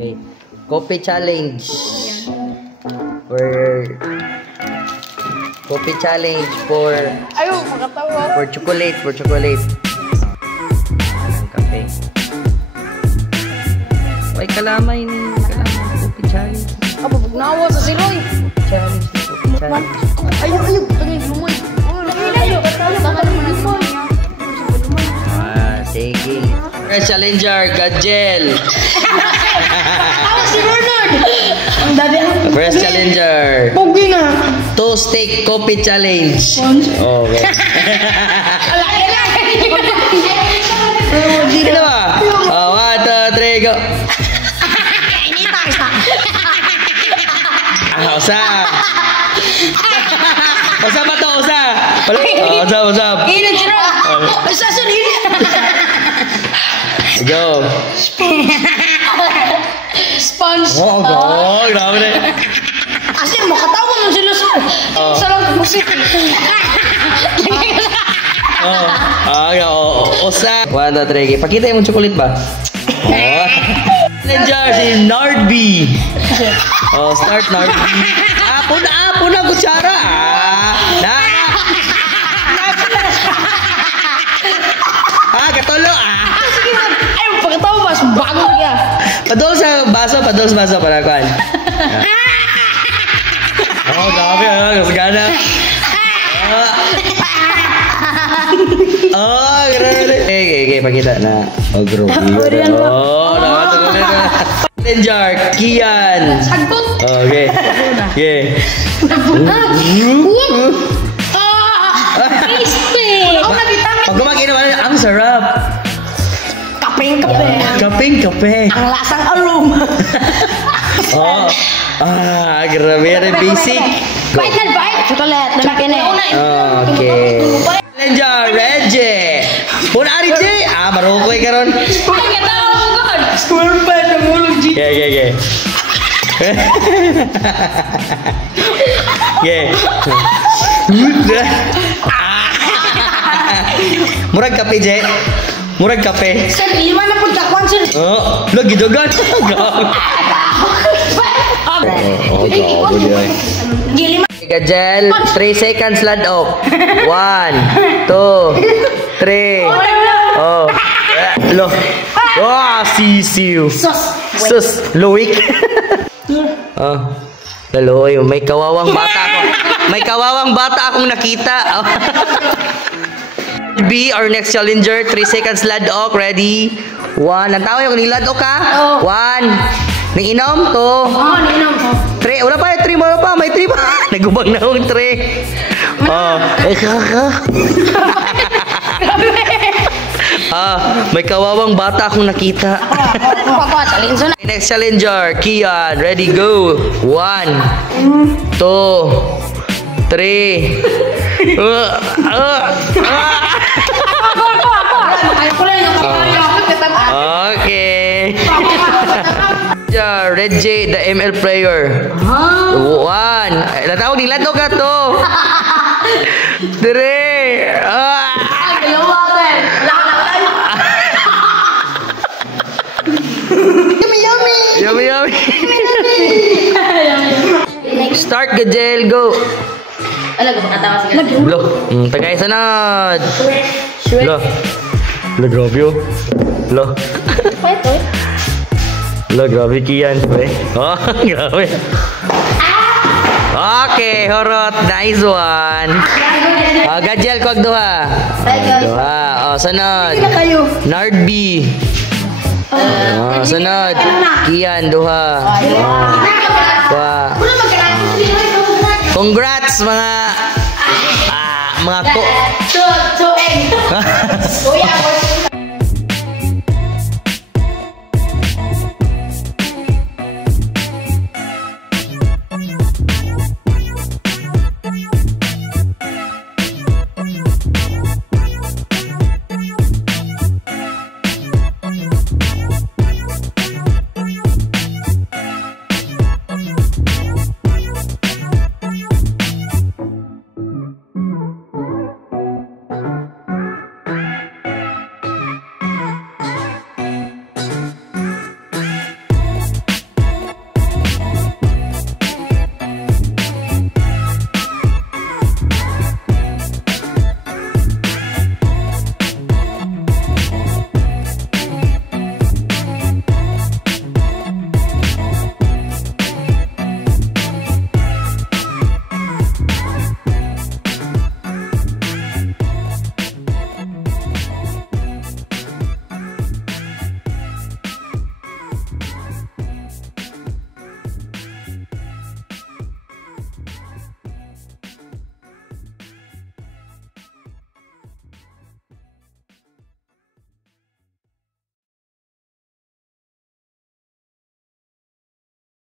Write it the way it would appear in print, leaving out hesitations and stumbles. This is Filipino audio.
Okay. Coffee challenge. Coffee challenge for chocolate. Kape. Ay, kalamay ni coffee challenge. Apa pagnawa sa siloy? Challenge. Ayo, tagay lumoy. Ayo. Sige. First challenger, Gadgel. Si Bernard. Ang dami ang First challenger. Pogi nga. 2 steak coffee challenge. Okay. Sino ba? 1, 2, 3, go. Usa. Usa ba to? Usa. Usap. Ini sira. Usa sunod. Go. Sponge. Oh, grabe na. Kasi makatawa ng sila sa. Sarap musik. Usa. 1, 2, 3. Pakita yung chocolate ba? Challenger si Nardby. Start Nardby. Puna kutsara. Katulo. Ay, pagkatawa ba? Bago niya. Padol sa baso para kuan. Grabe kasagana. Grabe. Okay, pakita na. Grabe. Challenger, Kian. Sagbot. Okay. Crispy. Pag gumaginom, ang sarap. Kapeng-kape. Ang lasang aroma. Grabe rin basic. Bite na bite. Chocolate. Lalaki na yun. Okay. Challenger, Reggie. Puna Reggie. Marukoy ka ron. Square pad ng ulog, G. Okay. Murag kape, Je. Murag kape. Sir, iwan na po kakwan, sir. Lagi dogan. Gadgel, 3 seconds ladok. 1, 2, 3. Sisiw. Sus, luwik. Laloy, may kawawang bata akong nakita. B, our next challenger, 3 seconds ladok, ready? 1, ang tawag yung niladok ka? 1, nang-inom, 2, Nainom ko. 3, wala pa, 3 mo pa, may 3 pa. Nagubang na akong 3. May kawawang bata akong nakita. Next challenger, Kian, ready, go. 1, 2, 3. Okay. Reggie, the ML player. 1. Natawag nila to ka to. 3. Yummy. Start, Gadgel, go. Tagay sanad. Grabe yun. Grabe Kian. Grabe. Okay, horot. Nice one. Gadgel, kuwag duha. Sanad. Nardby. Sanad. Kian, duha. Congrats mga